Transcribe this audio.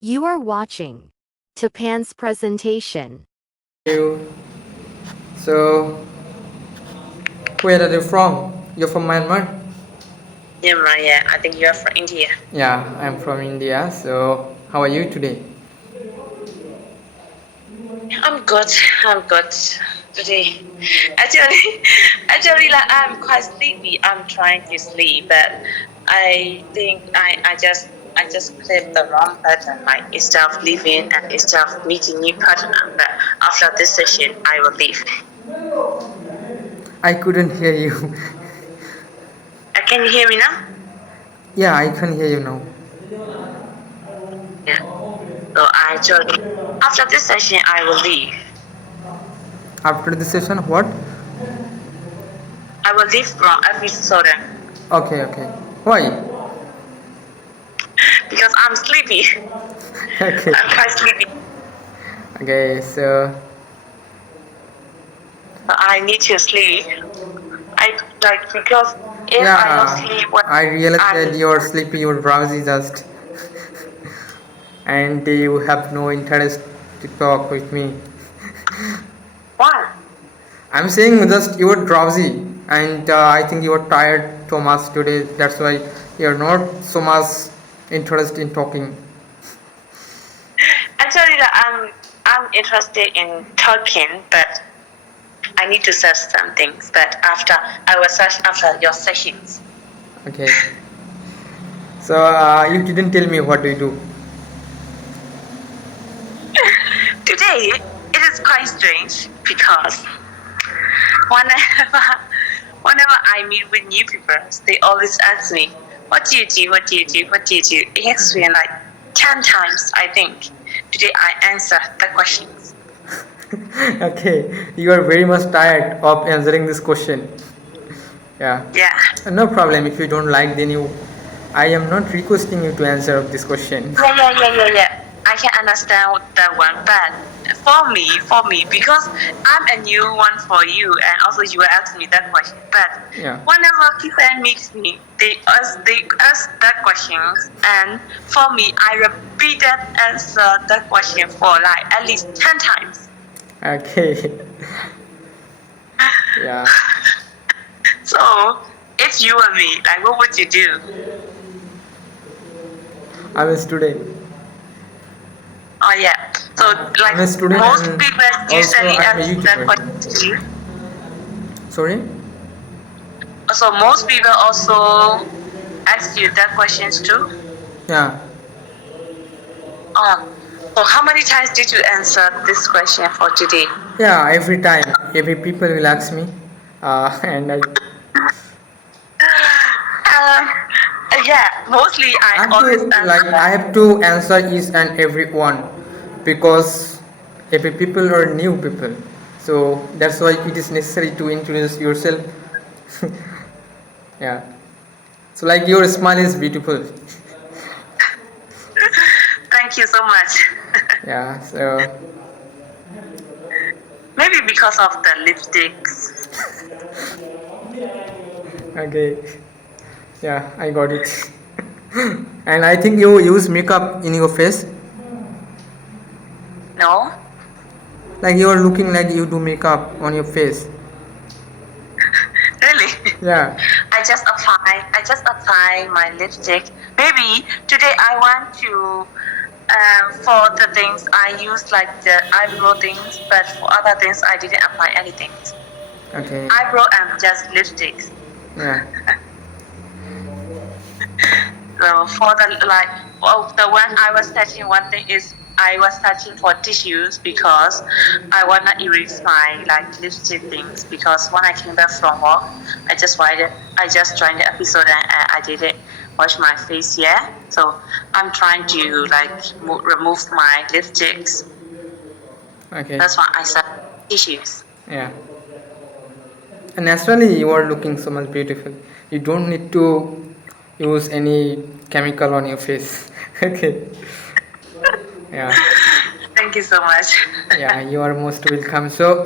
You are watching Japan's presentation. You. So, where are you from? You're from Myanmar? Yeah, I think you're from India. Yeah, I'm from India. So, how are you today? I'm good. I'm good today. Actually, actually, like I'm quite sleepy. I'm trying to sleep, but I think I just clicked the wrong button. Like instead of leaving and instead of meeting new partner. But after this session, I will leave. I couldn't hear you. Can you hear me now? Yeah, I can hear you now. Yeah. So I actually after this session, I will leave. After the session, what? I will leave from episoden Okay, okay. Why? because I'm sleepy. Okay. I'm quite sleepy. Okay, so, I need to sleep. I like because if I don't yeah, sleep when I realized that I'm you're sleepy, you're drowsy just, and you have no interest to talk with me. why? I'm saying just you were drowsy, and I think you were tired too much today. That's why you're not so much interested in talking. Actually, I'm interested in talking, but I need to search some things. But after I will search after your sessions. Okay. So you didn't tell me what do you do. Today it is quite strange because whenever whenever I meet with new people, they always ask me, "What do you do? What do you do? What do you do?" It has been like 10 times, I think. Today I answer the questions. Okay, you are very much tired of answering this question. Yeah. Yeah. No problem. If you don't like, then you. I am not requesting you to answer this question. Yeah. I can understand that one, but for me, because I'm a new one for you, and also you were asking me that question. But Yeah. whenever people meet me, they ask that questions, and for me, I repeated answer that question for like at least 10 times. Okay. Yeah. So if you were me, like what would you do? I'm a student. Oh yeah. So like I'm a student most and people also usually I'm a ask that YouTuber. question to you. Sorry? So most people also ask you that questions too. Yeah. So how many times did you answer this question for today? Yeah, every time, every people will ask me, and Uh, yeah, mostly I I have always to like answer. I have to answer each and every one because every people are new people, so that's why it is necessary to introduce yourself. Yeah. So like your smile is beautiful. Thank you so much. Yeah. So Maybe because of the lipsticks. okay. Yeah, I got it. And I think you use makeup in your face. No, Like you are looking like you do makeup on your face. really. Yeah. I just apply my lipstick. Maybe today I want to. For the things I use like the eyebrow things, but for other things I didn't apply anything. Okay. Eyebrow and just lipsticks. Yeah. So for the like, well, the one I was touching, one thing is I was touching for tissues because I wanna erase my like lipstick things because when I came back from work, I just joined the episode and I didn't wash my face yet. So I'm trying to like remove my lipsticks. Okay. That's why I said tissues. Yeah. And naturally, you are looking so much beautiful. You don't need to use any chemical on your face. Okay. Yeah. Thank you so much. Yeah, you are most welcome. So,